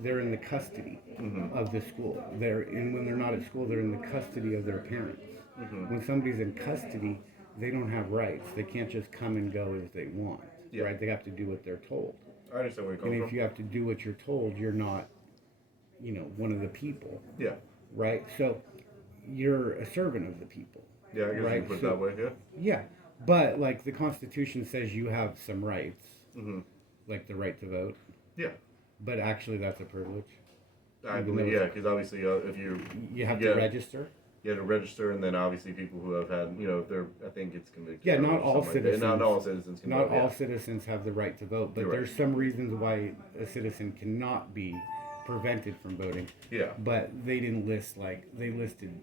they're in the custody of the school. And when they're not at school, they're in the custody of their parents. When somebody's in custody, they don't have rights. They can't just come and go as they want. Yeah. Right? They have to do what they're told. I understand where you're coming and from. if you have to do what you're told, you're not, one of the people. Yeah. Right? So you're a servant of the people. Yeah, I guess you can put it that way, yeah. Yeah. But, like, the Constitution says you have some rights, like the right to vote. Yeah. But actually, that's a privilege. I believe, yeah, because obviously if you have to register. You have to register, and then obviously people who have had, if they're, I think it's convicted. Yeah, not all citizens. Not all citizens can vote. Not all citizens have the right to vote, but there's some reasons why a citizen cannot be prevented from voting. Yeah. But they didn't list, they listed,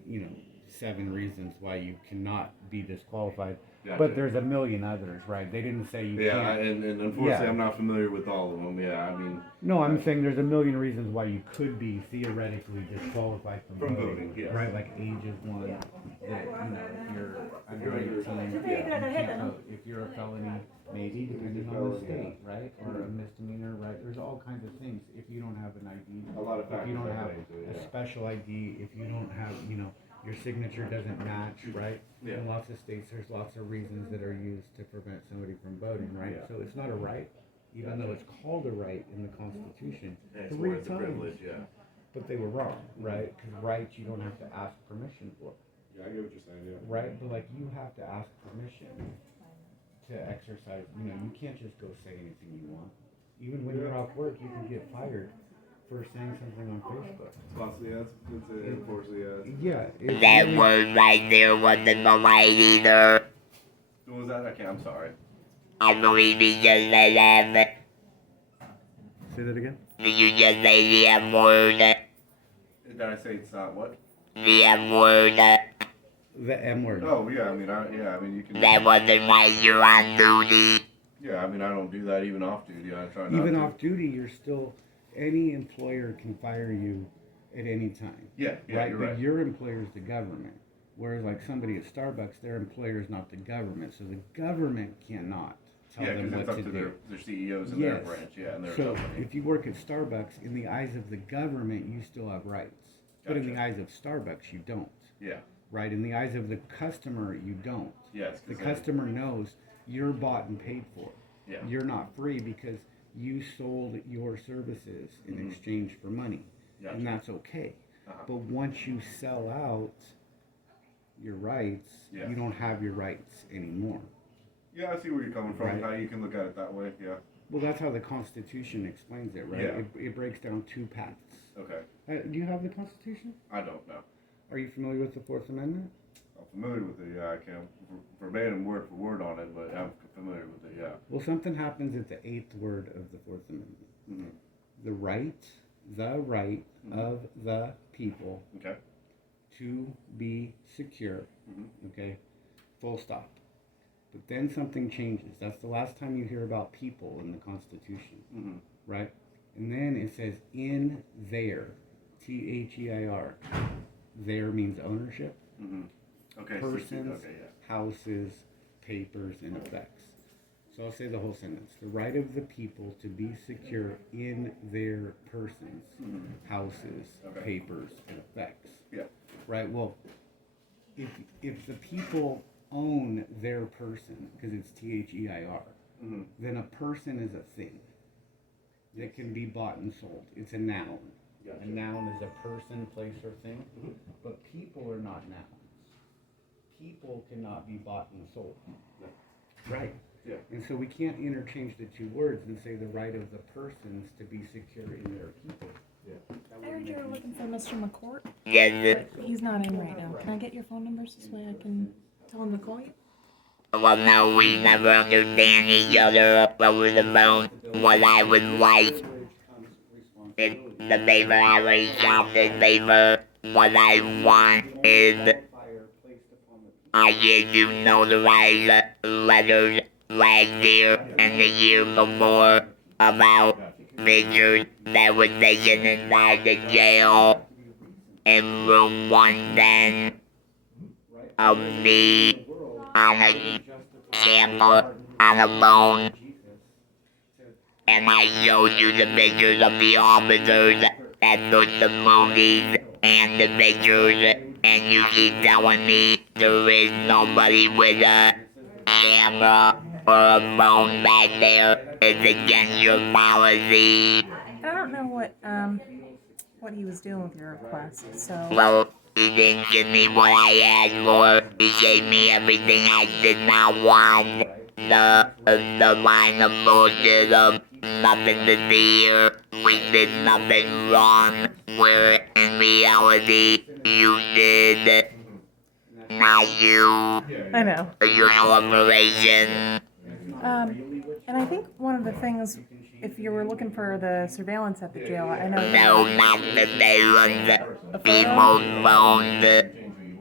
7 reasons why you cannot be disqualified. Gotcha. But there's a million others, right? They didn't say you can't. Yeah, and unfortunately I'm not familiar with all of them. Yeah, I mean. No, I'm saying there's a million reasons why you could be theoretically disqualified from voting. Yes. Right, like age is one. Yeah. That, if you're under 18, you can't vote. If you're a felony, maybe, depending on the state, right? Or a misdemeanor, right? There's all kinds of things. If you don't have an ID, a lot of factors. If you don't have a special ID, if you don't have, your signature doesn't match, right? Yeah. In lots of states, there's lots of reasons that are used to prevent somebody from voting, right? Yeah. So it's not a right, even though it's called a right in the Constitution. Yeah, it's more a privilege, yeah. But they were wrong, right? Because rights you don't have to ask permission for. Yeah, I get what you're saying, yeah. Right? But, you have to ask permission to exercise. You can't just go say anything you want. Even when you're off work, you can get fired for saying something on Facebook. Possibly, yes. Unfortunately, yes. Yeah. That word right there wasn't right either. What was that? I'm sorry. I believe you just said that. Say that again? Did you just say the M word? Did I say it's not what? The M word. The M word. Oh, yeah, I mean, you can... That wasn't right, you're on duty. Yeah, I mean, I don't do that even off duty. I try not Even to. off duty, you're still... Any employer can fire you at any time. Yeah, right? You're but right. Your employer is the government. Whereas, somebody at Starbucks, their employer is not the government. So the government cannot tell them what to do. Their CEOs and their branch, and their so company. if you work at Starbucks, in the eyes of the government, you still have rights. Gotcha. But in the eyes of Starbucks, you don't. Yeah. Right? In the eyes of the customer, you don't. Yes. The customer knows you're bought and paid for. Yeah. You're not free because you sold your services in exchange for money. Gotcha. And that's okay. But once you sell out your rights, you don't have your rights anymore. Yeah, I see where you're coming from. Right. How you can look at it that way, yeah. Well, that's how the Constitution explains it, right? Yeah. It breaks down 2 paths. Okay. Do you have the Constitution? I don't know. Are you familiar with the 4th Amendment? I'm familiar with it, yeah. I can't verbatim word for word on it, but I'm familiar with it, yeah. Well, something happens at the 8th word of the 4th Amendment. Mm-hmm. The right of the people to be secure, okay, full stop. But then something changes. That's the last time you hear about people in the Constitution, right? And then it says in their, T-H-E-I-R. There means ownership, okay, persons, houses, papers, and effects. So I'll say the whole sentence. The right of the people to be secure in their persons, houses, papers, and effects. Yeah. Right? Well, if the people own their person, because it's T-H-E-I-R, then a person is a thing that can be bought and sold. It's a noun. Gotcha. A noun is a person, place, or thing. But people are not nouns. People cannot be bought and sold. Right. Yeah. And so we can't interchange the 2 words and say the right of the persons to be secure in their people. Yeah. I heard you were looking for Mr. McCourt. Yes. But he's not in right now. Can I get your phone numbers this way I can tell him to call you? Well, no, we never understand each other up over the phone. What I would like is the paper I already shopped this paper. What I want is I get you notarized letters last year and the year before about pictures that were taken inside the jail in room 110 of me on a camera on a phone and I showed you the pictures of the officers that took the movies and the pictures, and you keep telling me there is nobody with a camera or a phone back there. It's against your policy. I don't know what he was doing with your request. So Well, he didn't give me what I asked for. He gave me everything I did not want. The line of bullshit of nothing to see here. We did nothing wrong. Where in reality, you did. Not you. I know. Your operation. And I think one of the things, if you were looking for the surveillance at the jail, I know. No, not the balance. People's phones.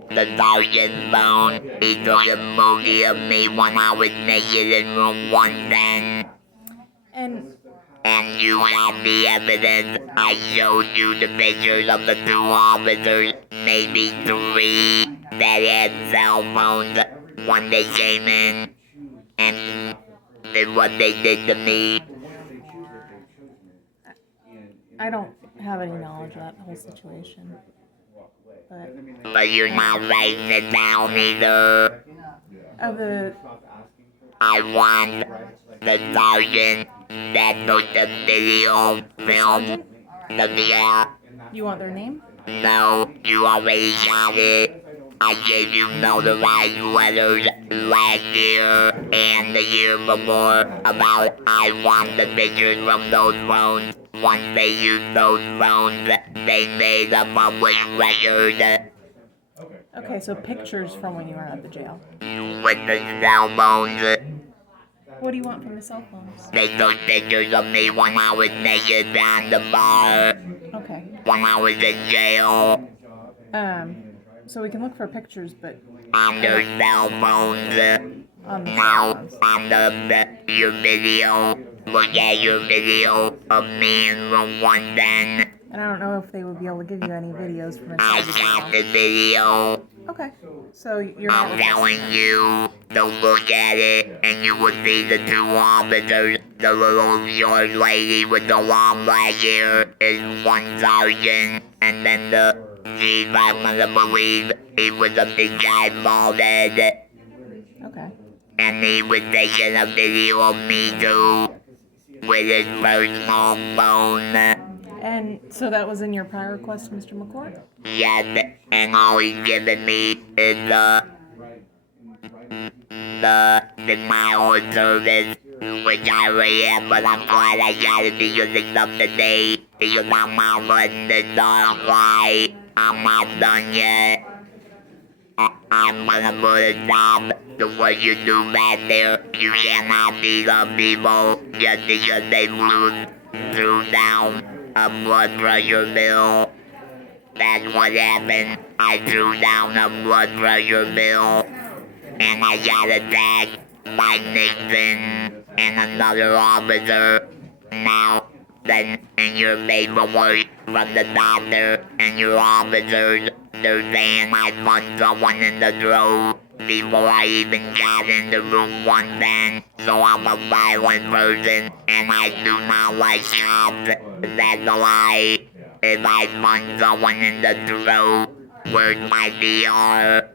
The sergeant's phone. He took a movie of me when I was naked in room 110. And You have the evidence. I showed you the pictures of the 2 officers, maybe 3, that had cell phones when they came in and did what they did to me. I don't have any knowledge of that whole situation. But you're not writing it down either. Of the I want the sergeant that took the video film. you want their name? No, you already got it. I gave you notarized letters last year and the year before about I want the pictures from those phones. Once they used those phones, they made a public record Okay, so pictures from when you were at the jail. with the cell phones. What do you want from the cell phones? They took pictures of me when I was naked behind the bar, Okay. when I was in jail, So we can look for pictures, but on their cell phones. on the cell Now, phones. on your video, look at your video of me in room 110. And I don't know if they would be able to give you any videos from I inside the got jail. the video. Okay. So you're I'm not telling you to look at it, and you will see the 2 officers. The little short lady with the long black hair is one sergeant, and then the chief, I'm gonna believe he was a big guy, bald head, Okay. and he was taking a video of me too, with his personal phone. And so that was in your prior request, Mr. McCord? Yes, and all he's giving me is the denial of service, which I already have, but I'm glad I got it because it's up to date, because I'm not letting this on fly. I'm not done yet. I'm gonna put a stop to what you do back there. You cannot beat up people just because they threw down a blood pressure bill. That's what happened. I threw down a blood pressure bill, and I got attacked by Nixon and another officer. Now, then, in your paperwork from the doctor and your officers, they're saying I punched someone in the throat before I even got into room 110. So I'm a violent person, and I do not like cops. That's a lie. If I punch someone in the throat, where's my DR?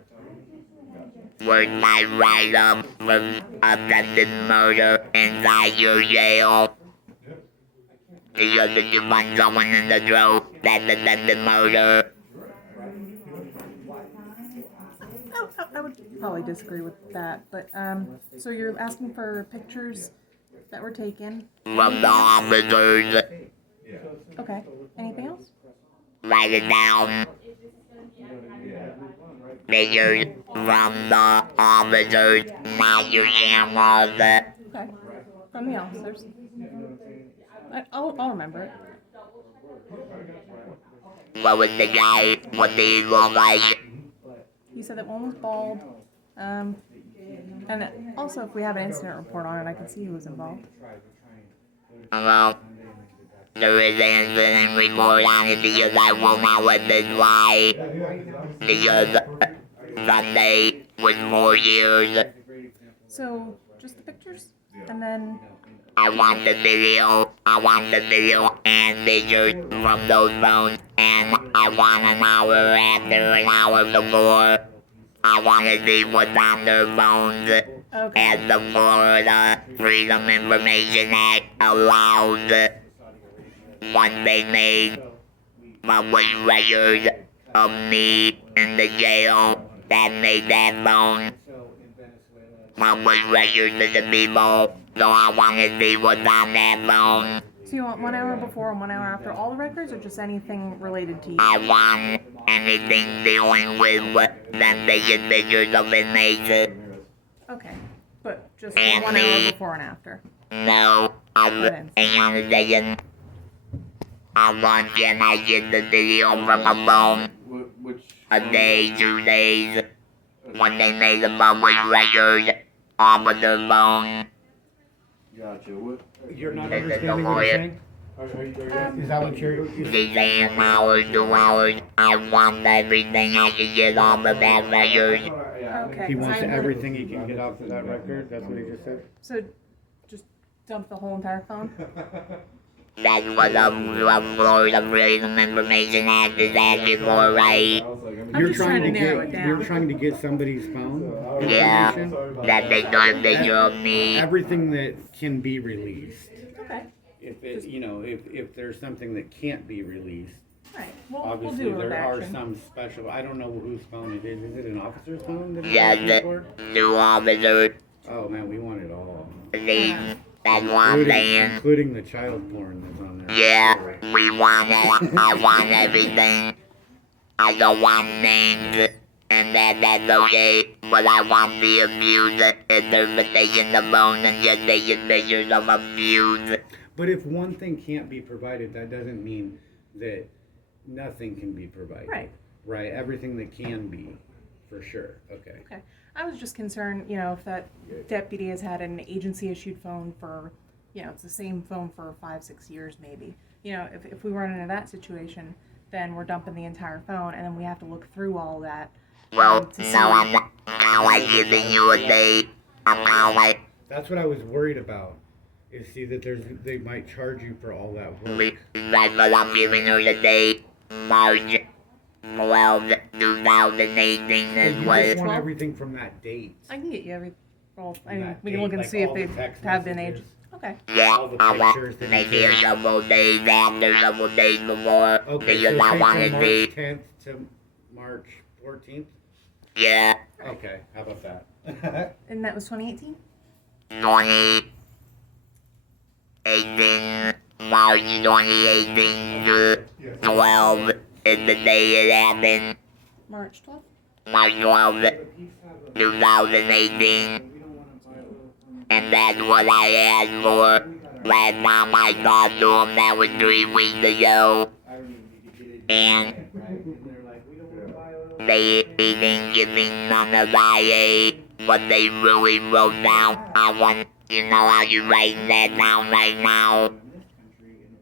Where's my write-up for attempted murder inside your jail? Because if you punch someone in the throat, that's attempted murder. I would probably disagree with that, but so you're asking for pictures that were taken. From the officers, Okay. Anything else? write it down. Pictures from the officers, not your cameras. Okay. From the officers. I'll remember it. What was the guy? What did he look like? You said that one was bald. And that also, if we have an incident report on it, I can see who was involved. Well, there is an incident report on it because I will not let this lie. Because Sunday was 4 years. So, just the pictures? And then I want the video. I want the video and pictures from those phones. And I want an hour after, an hour before. I want to see what's on their phones. Okay. As the Florida Freedom Information Act allows. Once they made public records of me in the jail that made that phone public records to the people, so I want to see what's on that phone. So you want 1 hour before and 1 hour after all the records, or just anything related to you? I want anything dealing with them taking pictures of inmates. Okay, but just And 1 hour me. before and after. No, hang on a second. How long can I get the video from a phone? Which? A day, 2 days. When they made a public record off of their phone. Gotcha. What? You're not Is it the understanding what lawyer? you're saying? Is that what you're? They say an hour, 2 hours. I want everything I can get off of that record. Okay. He wants so I'm- everything he can get off of that record. That's what he just said. So just dump the whole entire phone? That's what the Florida Freedom Information Act is asking for, right? I'm just trying to narrow it You're down. trying to get somebody's phone Yeah, information. that they took a picture of me. Everything that can be released. Okay. If it, if there's something that can't be released, Alright, we'll obviously do a there are action. some special. I don't know whose phone it is. Is it an officer's phone that it's Yeah, asking for? the new officer, Oh man, we want it all, that's what I'm saying. including the child porn that's on there. Yeah, we want it. I want everything. I don't want names, and that's okay. But I want the abuse if they're taking the phone and just taking pictures of abuse. But if one thing can't be provided, that doesn't mean that nothing can be provided. Right. Right. Everything that can be, for sure. Okay. Okay. I was just concerned, if that deputy has had an agency-issued phone for, it's the same phone for 5-6 years maybe. If we run into that situation, then we're dumping the entire phone, and then we have to look through all that. Well, to see- now I'm giving you a date. I'm now like, That's what I was worried about. Is see that they might charge you for all that work. that's what I'm giving you the date. March 12, 2018 So is you what. just want everything from that date. I can get you every. Well, I From mean, that we can look date, and like see if all they the text have been aged. messages. Okay. Yeah, all the I want pictures that maybe you a take. couple days after, couple days before, Okay, because so I say want from to March see. 10th to March 14th. Yeah, Okay, how about that? And that was 2018? 2018, March 2018 to 12 is the day it happened. March 12th? March 12, 2018. And that's what I asked for. Last time I talked to him, that was 3 weeks ago. And they didn't give me none of IA, what they really wrote down. I want, how you writing that down right now?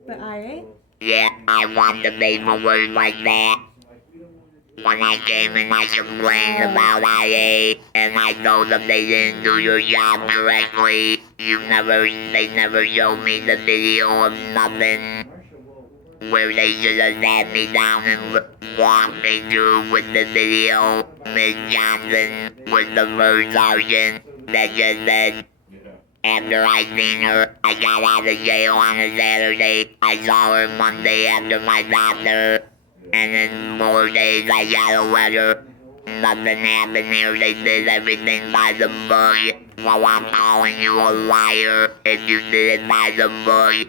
The IA? Yeah, I want the paperwork like that. When I came and I complained about IA, and I told them they didn't do your job correctly, they never showed me the video of nothing. Where they should have sat me down and walked me through with the video. Miss Johnson was the first sergeant that just said, after I seen her, I got out of jail on a Saturday. I saw her Monday after my doctor. And in 4 days I got a letter. Nothing happened here, they did everything by the book. Well, I'm calling you a liar if you did it by the book.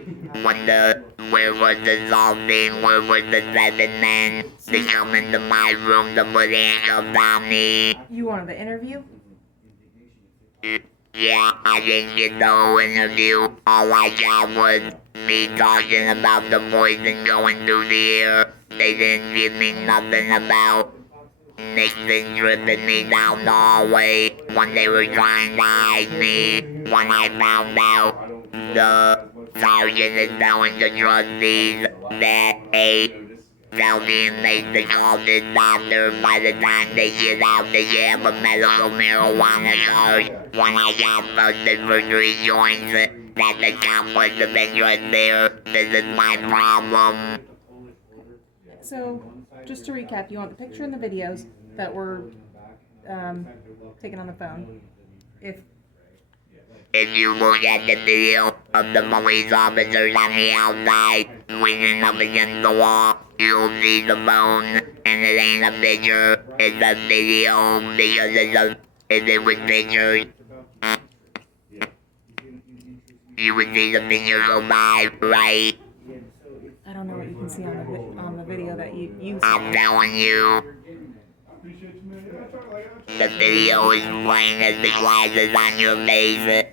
Where was the salting, where was the 7 men to come into my room to put handcuffs on me? You wanted the interview? Yeah, I didn't get the whole interview. All I got was me talking about the poison going through the air. They didn't give me nothing about Nixon dripping me down the hallway when they were trying to hide me. When I found out the sergeant is telling the trustees that tell the inmates to call this doctor by the time they get out they have a medical marijuana card. When I got busted for 3 joints That's a conflict of interest there. This is my problem. So, just to recap, you want the picture and the videos that were taken on the phone. If you look at the video of the police officers on the outside, leaning up against the wall, you'll see the phone, and it ain't a picture, it's a video, because if it was pictures, you would see the picture go by, right? I don't know what you can see on the video that you I'm telling you, the video is playing as the glasses on your face,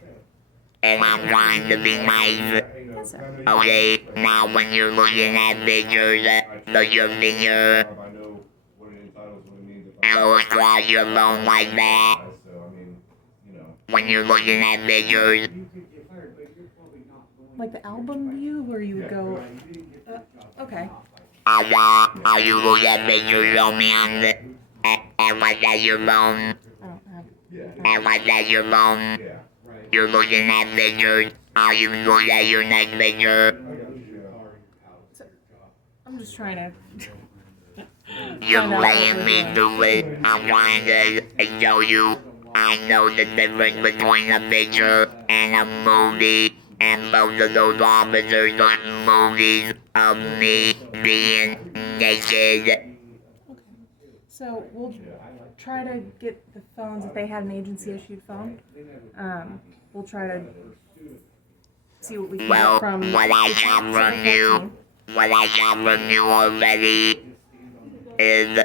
and I'm trying to be nice. Yes, sir. Okay, now when you're looking at pictures, does your finger I know what it entitles, what it means. go across your phone like that? So, I mean, you know. When you're looking at pictures, Like the album view where you would go. Okay. how you look at pictures, show me on the, and what's at your phone, I don't have. and what's at your phone, Yeah. you're looking at pictures, how you look at your next picture, I'm just trying to. you're Find out playing what me we're through it, I'm trying to show you, I know the difference between a picture and a movie, and both of those officers are movies of me being naked. Okay. So we'll try to get the phones if they had an agency issued phone. We'll try to see what we can Well, get from. what I got from you, what I got from you already is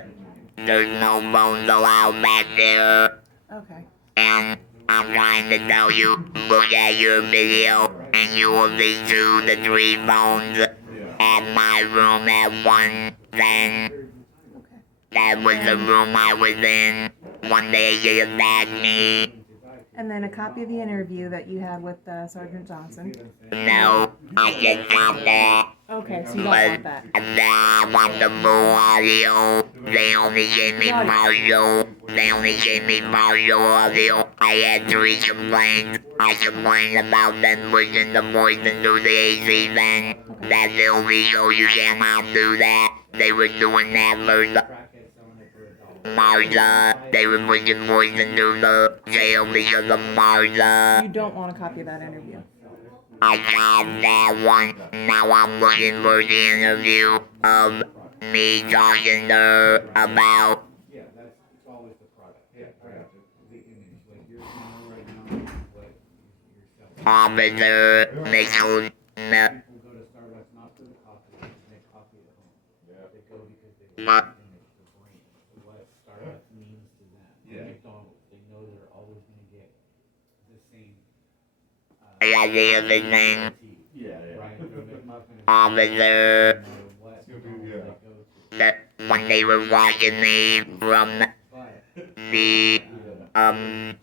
there's no phones allowed back there, Okay. and I'm trying to tell you, look at your video, and you will see 2 to 3 phones at my room at 1:10. Okay. That was the room I was in when they attacked me. And then a copy of the interview that you had with Sergeant Johnson. No, I just got that. Okay, so you don't But want that. I want the full audio. They only gave me partial. They only gave me partial audio. I had 3 complaints. I complained about them pushing the poison through the AC vent. That's illegal. You cannot do that. They were doing that for the Marza. They were pushing poison through the jail because of Marza. You don't want a copy of that interview. I got that one. Now I'm looking for the interview of me talking to her about Officer Mitchell. I got the other name. Officer. That when they were watching me from the room,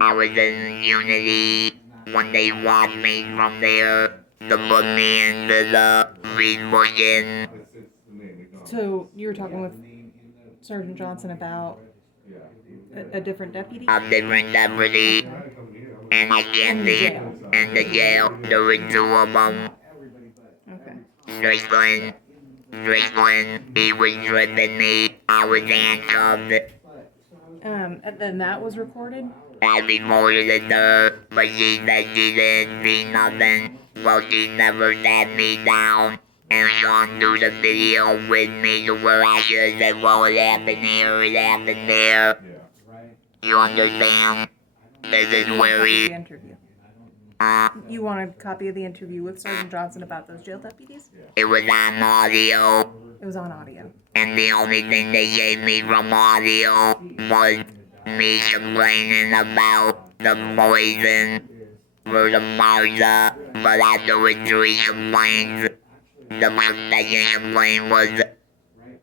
I was in Unity when they watched me from there to put me into the revolution. So you were talking with Sergeant Johnson about a different deputy? A different deputy, and I can't see in the jail. There were 2 of them. Okay. Strickland, he was tripping me. I was handcuffed. And then that was recorded? I reported her, but she said she didn't see nothing. Well, she never sat me down and gone through the video with me to where I should have said, well, it happened here, it happened there. You understand? This is where The he, interview. You want a copy of the interview with Sergeant Johnson about those jail deputies? it was on audio, It was on audio. and the only thing they gave me from audio was me complaining about the poison for the Marza, but after with 3 complaints, the most second complaint was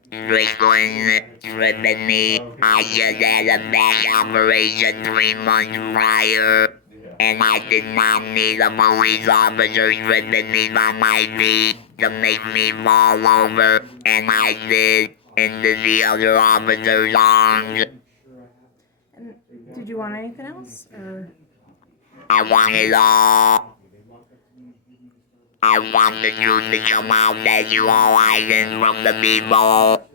Strickland tripping me. I just had a back operation 3 months prior, and I did not need a police officer tripping me by my feet to make me fall over, and I did into the other officer's arms. And you want anything else, or? I want it all. I want the truth to come out that you are hiding from the people.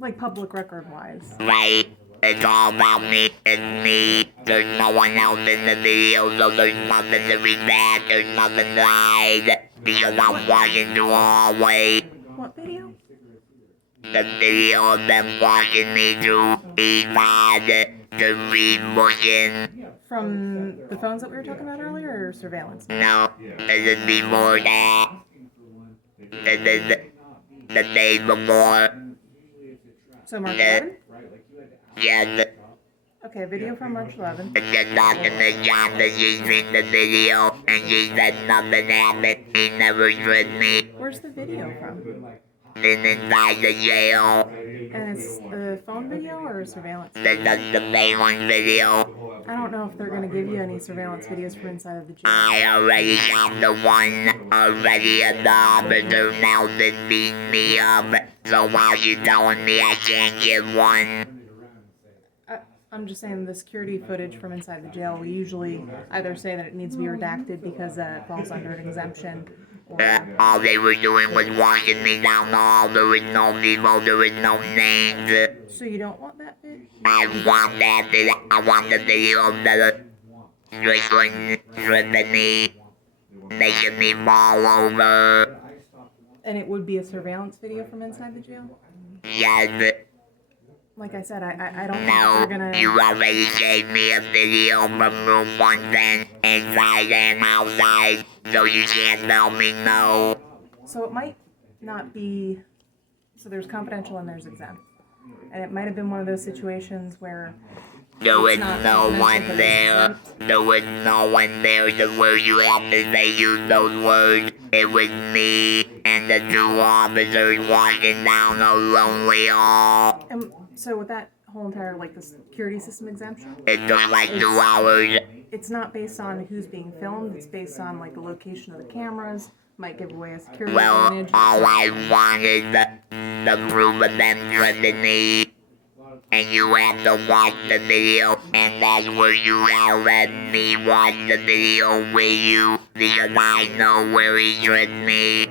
Like public record wise. Right? It's all about me and me. There's no one else in the video, so there's nothing to be bad, there's nothing to hide. Because I'm walking through a hallway. What video? The video of them walking me through E5 to read booking. From the phones that we were talking about earlier, or surveillance? No, this is before that. This is the day before. So March 11th? Yes, Okay, video from March 11th. the document John that she's in the video and she said nothing happened. He never tricked me. Where's the video from? Been inside the jail. And it's a phone video or a surveillance? This is the main one video. I don't know if they're gonna give you any surveillance videos from inside of the jail. I already got the one already at the officer now that beat me up. So why you telling me I can't get one? I'm just saying the security footage from inside the jail, we usually either say that it needs to be redacted because it falls under an exemption, or All they were doing was walking me down the hall. There was no people, there was no names. so you don't want that bit? I want that. I want the video of the Strickland stripping me, making me fall over. And it would be a surveillance video from inside the jail? Yes. Like I said, I don't think No, they're gonna... you already gave me a video from room 110, inside and outside, so you can't tell me no. So it might not be... So there's confidential and there's exempt. And it might have been one of those situations where... There was it's not no confidential, one but it's there. exempt. There was no one there to where you have to say use those words. It was me and the two officers walking down a lonely hall. And so with that whole entire, like, the security system exemption, It took like 2 hours. it's not based on who's being filmed, it's based on, like, the location of the cameras, might give away a security Well, advantage. all I wanted the proof of them tripping me. And you have to watch the video, and that's where you have let me watch the video with you, because I know where he tricked me.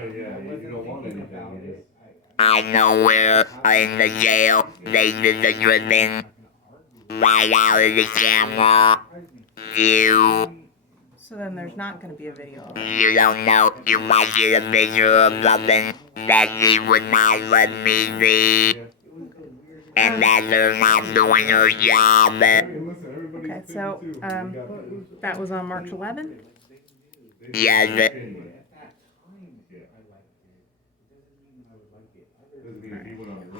I know where in the jail they did the tripping right out of the camera. So then there's not going to be a video of it. You don't know, you might get a picture of something that he would not let me see. And that they're not doing her job. Okay, so, that was on March 11th? Yes.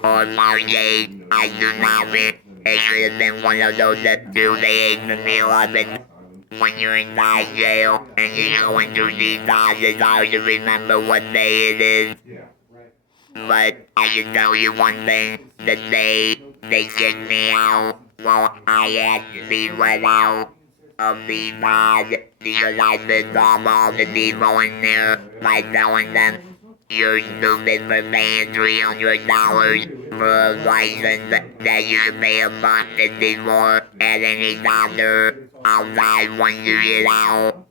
Or March 8th, I do not think it should have been one of those that do the 8th and the 11th. When you're inside jail and you're going through these thoughts, it's hard to remember what day it is. But I can tell you one thing, the day they kicked me out, well, I had to be let out of the pod because I pissed off all the people in there by telling them, you're stupid for paying $300 for a license that you can pay $150 for at any doctor outside when you get out.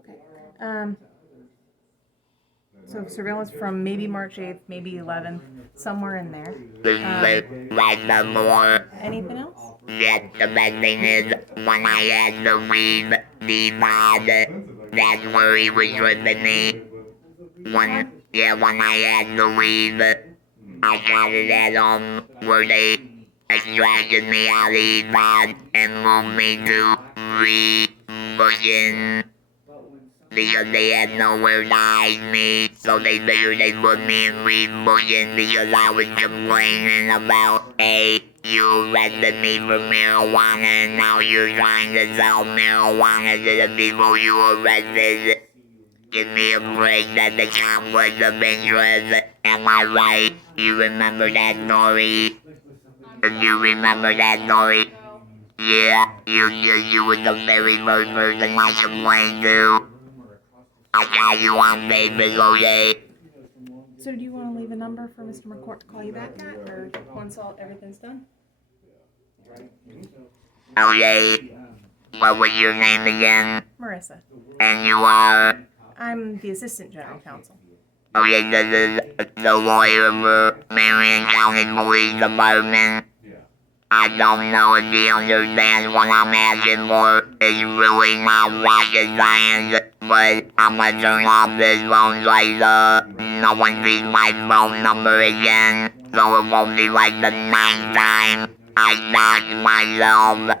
Okay, so surveillance from maybe March 8th, maybe 11th, somewhere in there. Right before. Anything else? Yes, the best thing is, when I had to leave the pod, that's where he was tripping me. When I had to leave, I got it at home where they extracted me out of the pod and moved me to Rebooking. Because they had nowhere to hide me, so they figured they'd put me in Rebooking because I was complaining about, hey, you arrested me for marijuana and now you're trying to sell marijuana to the people you arrested. Give me a break, that's a conflict of interest. Am I right? You remember that story? If you remember that story? Yeah, you were the very first person I complained to. I got you on papers, okay? So do you want to leave a number for Mr. McCourt to call you back at, or once everything's done? Okay. What was your name again? Marissa. And you are? I'm the assistant general counsel. Okay, this is the lawyer for Marion County Police Department. I don't know if he understands what I'm asking for. It's really not rocket science, but I'm gonna turn off this phone like no one sees my phone number again. So it won't be like the 9th time I knocked myself